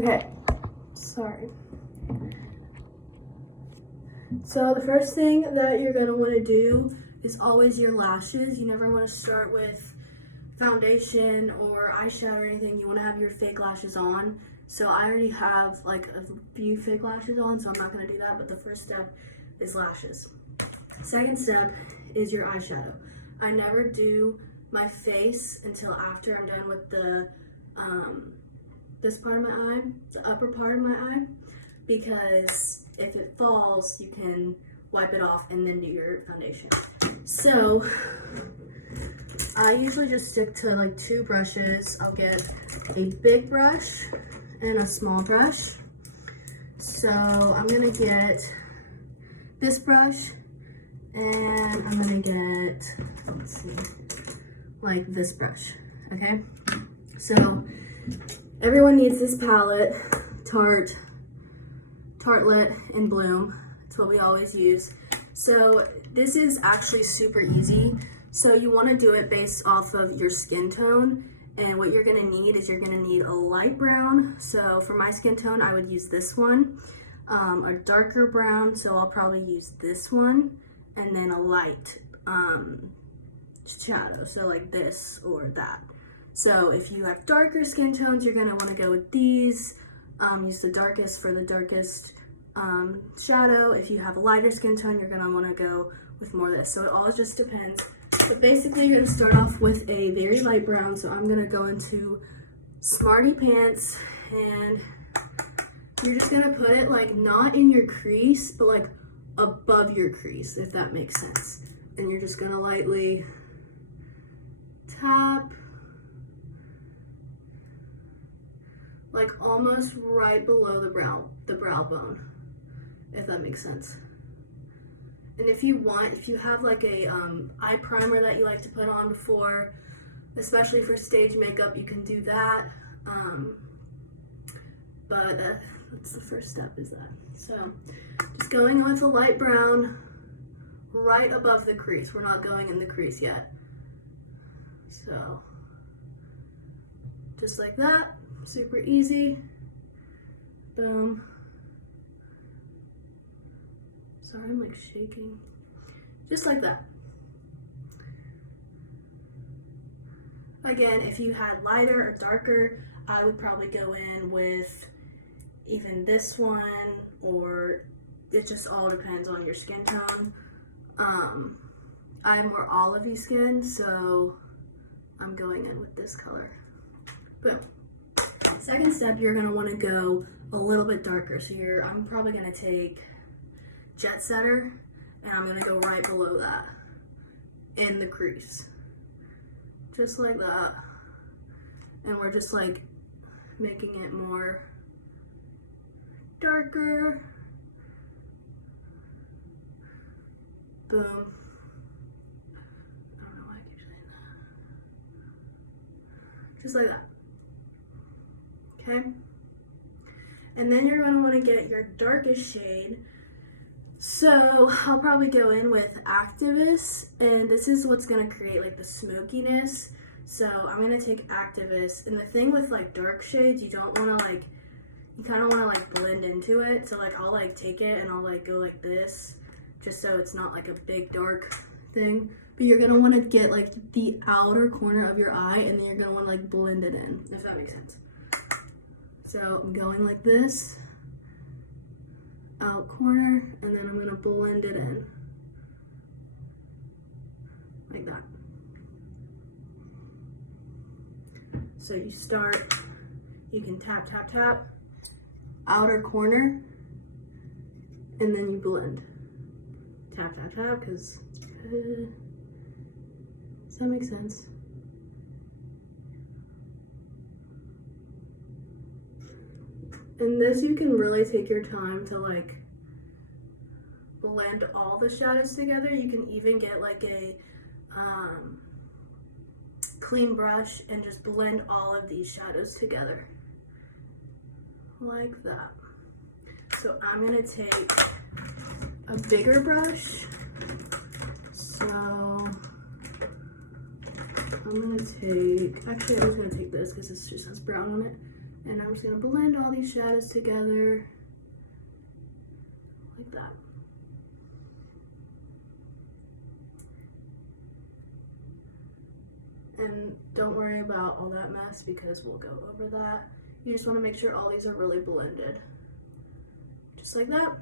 Okay, sorry. So the first thing that you're gonna want to do is always your lashes. You never want to start with foundation or eyeshadow or anything. You want to have your fake lashes on. So I already have like a few fake lashes on, so I'm not gonna do that, but the first step is lashes. Second step is your eyeshadow. I never do my face until after I'm done with the this part of my eye, the upper part of my eye, because if it falls, you can wipe it off and then do your foundation. So I usually just stick to like 2 brushes. I'll get a big brush and a small brush. So I'm gonna get this brush and I'm gonna get, let's see, like this brush, okay? So everyone needs this palette, Tartlet in Bloom. It's what we always use. So this is actually super easy. So you want to do it based off of your skin tone, and what you're going to need is you're going to need a light brown. So for my skin tone, I would use this one. A darker brown, so I'll probably use this one, and then a light shadow, so like this or that. So if you have darker skin tones, you're going to want to go with these. Use the darkest for the darkest shadow. If you have a lighter skin tone, you're going to want to go with more of this. So it all just depends. But basically, you're going to start off with a very light brown. So I'm going to go into Smarty Pants, and you're just going to put it like not in your crease, but like above your crease, if that makes sense. And you're just going to lightly tap, like almost right below the brow bone, if that makes sense. And if you want, if you have like a eye primer that you like to put on before, especially for stage makeup, you can do that. But that's the first step, is that. So just going with a light brown right above the crease. We're not going in the crease yet. So just like that, super easy. Boom. Sorry, I'm like shaking. Just like that. Again, if you had lighter or darker, I would probably go in with even this one, or it just all depends on your skin tone. I'm more olivey skin, so I'm going in with this color. Boom. Second step, you're gonna wanna go a little bit darker. So I'm probably gonna take Jet Setter, and I'm gonna go right below that in the crease. Just like that. And we're just like making it more darker. Boom. I don't know why I keep saying that. Just like that. Okay? And then you're gonna wanna get your darkest shade. So I'll probably go in with Activist, and this is what's gonna create like the smokiness. So I'm gonna take Activist, and the thing with like dark shades, you don't wanna like, you kinda wanna like blend into it. So like I'll like take it and I'll like go like this, just so it's not like a big dark thing. But you're gonna wanna get like the outer corner of your eye, and then you're gonna wanna like blend it in, if that makes sense. So I'm going like this, out corner, and then I'm gonna blend it in like that. So you start, you can tap, tap, tap, outer corner, and then you blend. Tap, tap, tap, because does that make sense? And this, you can really take your time to like blend all the shadows together. You can even get like a clean brush and just blend all of these shadows together like that. So I'm gonna take a bigger brush. So I'm gonna take, actually I was gonna take this because this just has brown on it. And I'm just going to blend all these shadows together like that. And don't worry about all that mess because we'll go over that. You just want to make sure all these are really blended. Just like that.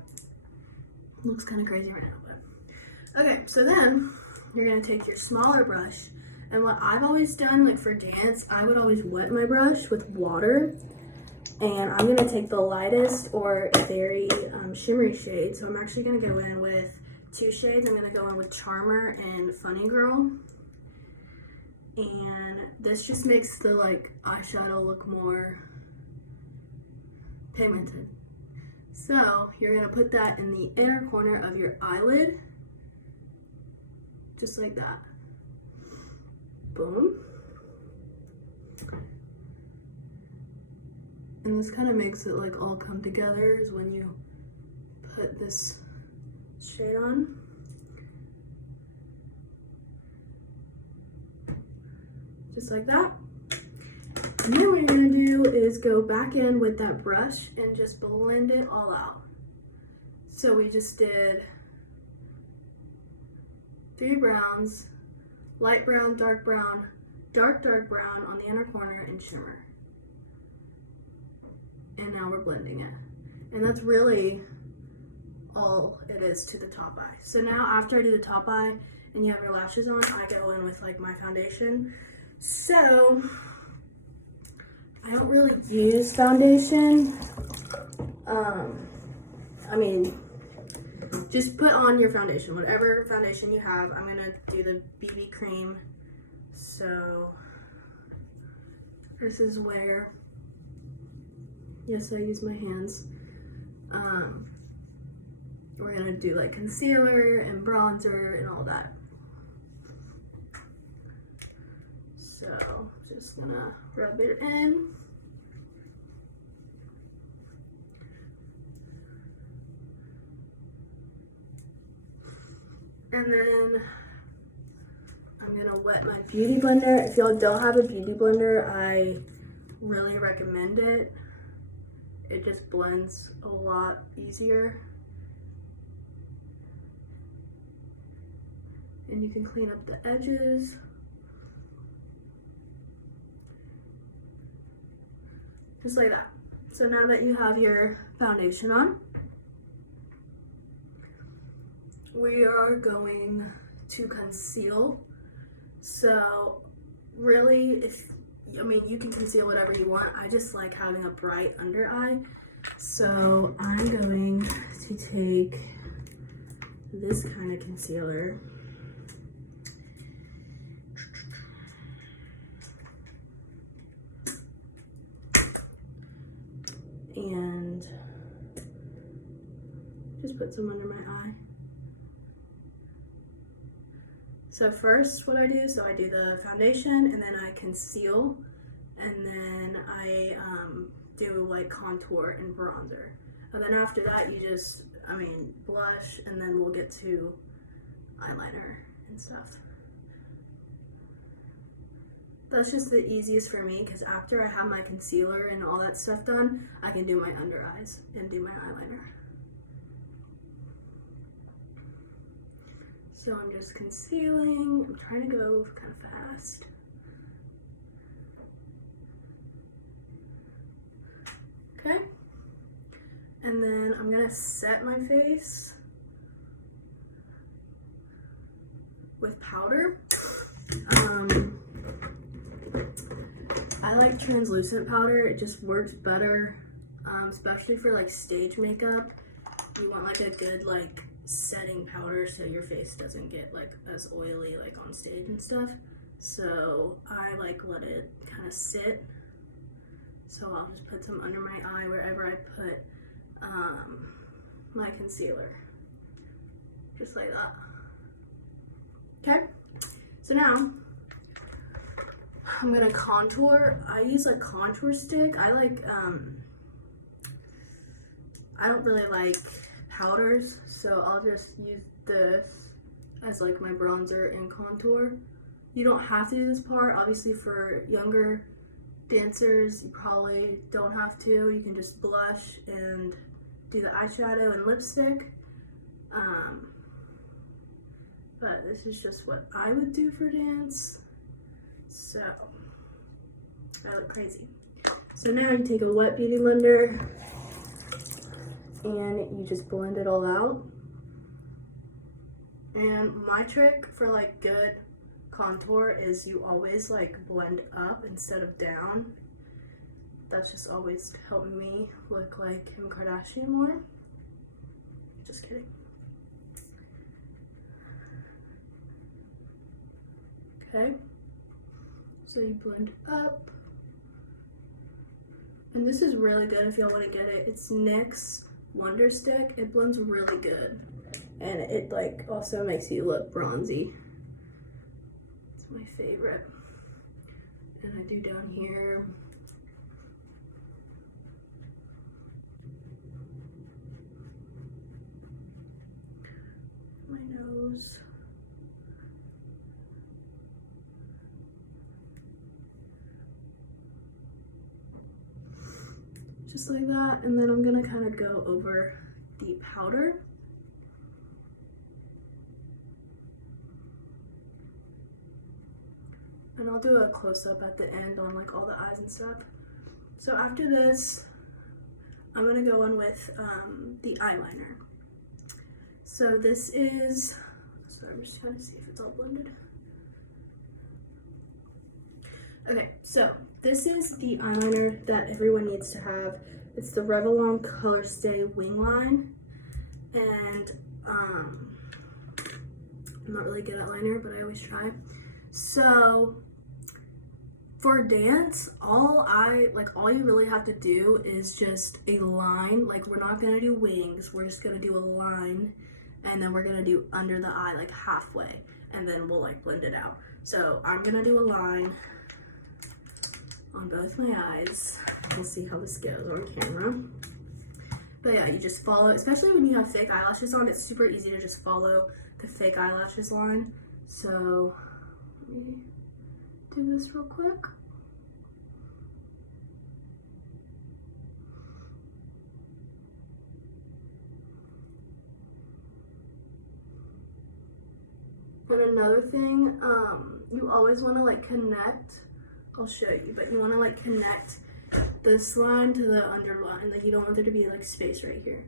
Looks kind of crazy right now, but. Okay, so then you're going to take your smaller brush. And what I've always done, like for dance, I would always wet my brush with water. And I'm going to take the lightest or very shimmery shade. So I'm actually going to go in with 2 shades. I'm going to go in with Charmer and Funny Girl. And this just makes the like eyeshadow look more pigmented. So you're going to put that in the inner corner of your eyelid. Just like that. Boom. And this kind of makes it like all come together is when you put this shade on. Just like that. And then what you're going to do is go back in with that brush and just blend it all out. So we just did 3 browns, light brown, dark brown, dark brown on the inner corner, and shimmer. And now we're blending it. And that's really all it is to the top eye. So now after I do the top eye and you have your lashes on, I go in with like my foundation. So I don't really use foundation. I mean, just put on your foundation, whatever foundation you have. I'm gonna do the BB cream. So this is where, yes, I use my hands. We're gonna do like concealer and bronzer and all that. So just gonna rub it in. And then I'm gonna wet my beauty blender. If y'all don't have a beauty blender, I really recommend it. It just blends a lot easier. And you can clean up the edges. Just like that. So now that you have your foundation on, we are going to conceal. So really, you can conceal whatever you want. I just like having a bright under eye. So I'm going to take this kind of concealer. And just put some under my eye. So first what I do, I do the foundation and then I conceal and then I do like contour and bronzer. And then after that you just, blush, and then we'll get to eyeliner and stuff. That's just the easiest for me because after I have my concealer and all that stuff done, I can do my under eyes and do my eyeliner. So I'm just concealing. I'm trying to go kind of fast. Okay. And then I'm gonna set my face with powder. I like translucent powder. It just works better, especially for like stage makeup. You want like a good like setting powder so your face doesn't get like as oily like on stage and stuff. So I like let it kind of sit. So I'll just put some under my eye wherever I put my concealer. Just like that. Okay, so now I'm gonna contour. I use like contour stick. I don't really like powders, so I'll just use this as like my bronzer and contour. You don't have to do this part, obviously for younger dancers, you probably don't have to. You can just blush and do the eyeshadow and lipstick. But this is just what I would do for dance. So, I look crazy. So now you take a wet beauty blender and you just blend it all out. And my trick for like good contour is you always like blend up instead of down. That's just always helped me look like Kim Kardashian more. Just kidding. Okay, so you blend up. And this is really good if y'all want to get it. It's NYX Wonder Stick. It blends really good. And it like also makes you look bronzy. It's my favorite. And I do down here. My nose. Just like that, and then I'm gonna kind of go over the powder. And I'll do a close-up at the end on like all the eyes and stuff. So after this, I'm gonna go on with the eyeliner. So this is, sorry, I'm just trying to see if it's all blended. Okay, so this is the eyeliner that everyone needs to have. It's the Revlon Color Stay Wing Line. And I'm not really good at liner, but I always try. So for dance, all you really have to do is just a line. Like, we're not gonna do wings, we're just gonna do a line, and then we're gonna do under the eye like halfway, and then we'll like blend it out. So I'm gonna do a line on both my eyes. We'll see how this goes on camera. But yeah, you just follow, especially when you have fake eyelashes on, it's super easy to just follow the fake eyelashes line. So let me do this real quick. And another thing, you always want to like connect, I'll show you, but you want to like connect this line to the underline. Like, you don't want there to be like space right here,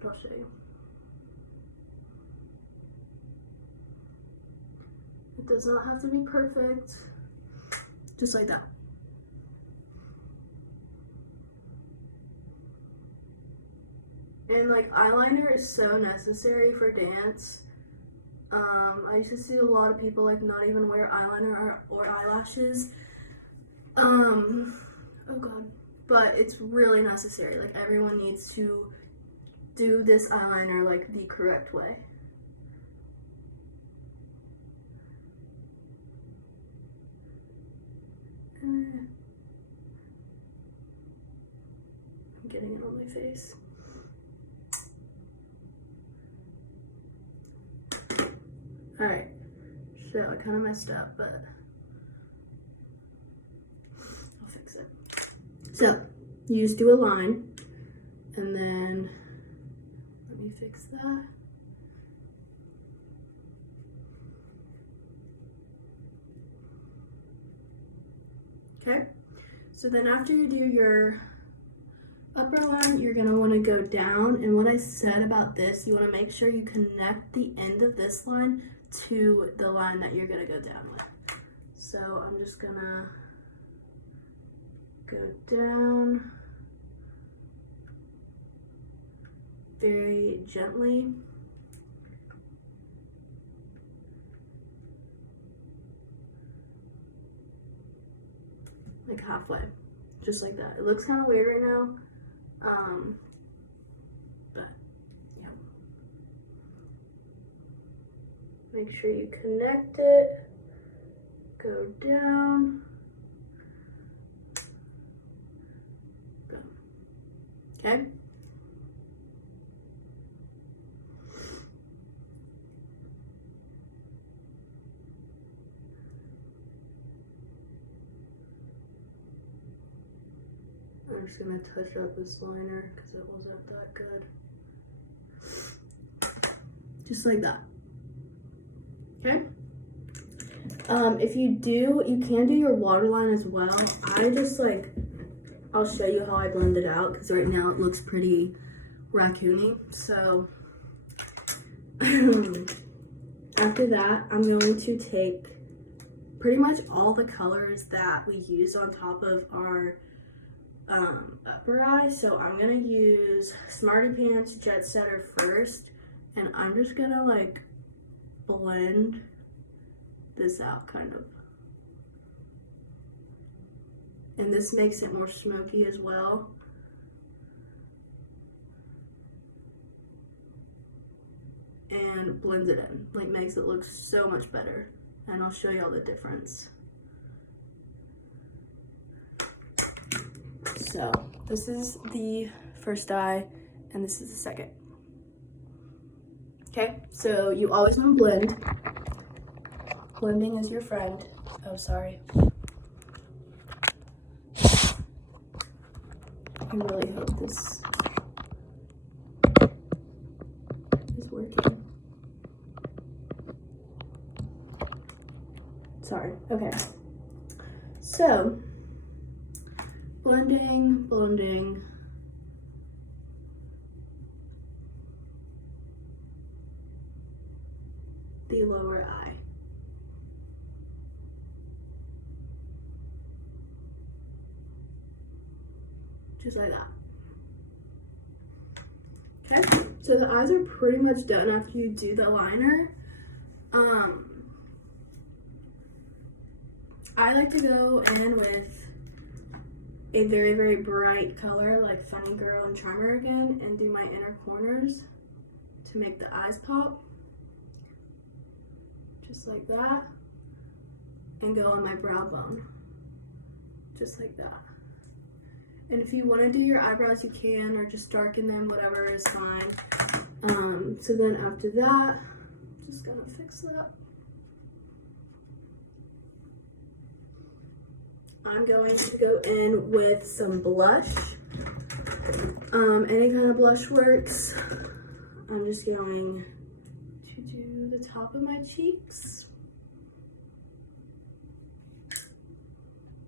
but I'll show you. It does not have to be perfect, just like that. And like, eyeliner is so necessary for dance. I used to see a lot of people like not even wear eyeliner or eyelashes. Oh god. But it's really necessary. Like, everyone needs to do this eyeliner like the correct way. I'm getting it on my face. Alright, so I kind of messed up, but I'll fix it. So, you just do a line, and then, let me fix that. Okay, so then after you do your upper line, you're going to want to go down, and what I said about this, you want to make sure you connect the end of this line to the line that you're going to go down with. So I'm just going to go down very gently. Like halfway, just like that. It looks kind of weird right now, but yeah. Make sure you connect it, go down, boom. Okay? I'm just gonna touch up this liner because it wasn't that good. Just like that. Okay. If you can do your waterline as well. I'll show you how I blend it out because right now it looks pretty raccoony. So after that, I'm going to take pretty much all the colors that we used on top of our upper eye. So I'm gonna use Smarty Pants Jet Setter first, and I'm just gonna like blend this out kind of. And this makes it more smoky as well. And blends it in, like makes it look so much better. And I'll show you all the difference. So this is the first eye and this is the second. Okay, so you always want to blend. Blending is your friend. Oh, sorry. I really hope this is working. Sorry. Okay. So, blending. The lower eye. Just like that. Okay, so the eyes are pretty much done after you do the liner. I like to go in with a very, very bright color like Funny Girl and Charmer again and do my inner corners to make the eyes pop. Just like that. And go on my brow bone. Just like that. And if you want to do your eyebrows, you can, or just darken them, whatever is fine. So then after that, just gonna fix that. I'm going to go in with some blush. Any kind of blush works. I'm just going to do the top of my cheeks,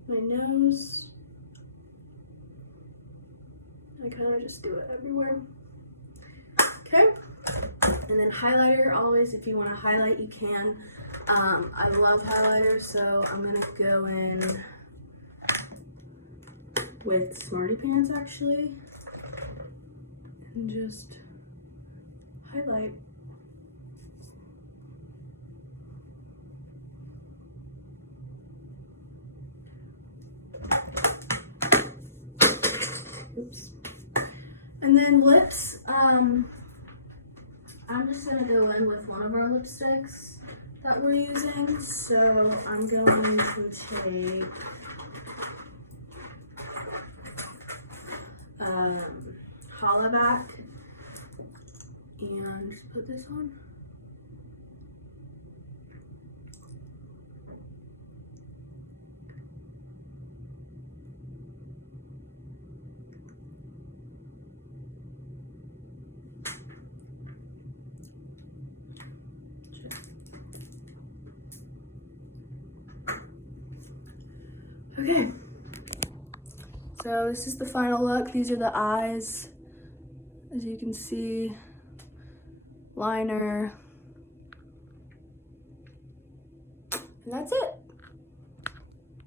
my nose. I kind of just do it everywhere. Okay, and then highlighter, always if you want to highlight you can. I love highlighter, so I'm gonna go in with Smarty Pants actually and just highlight. Oops. And then lips, I'm just gonna go in with one of our lipsticks that we're using. So I'm going to take Hollaback and just put this on. Okay, so this is the final look. These are the eyes, as you can see, liner, and that's it.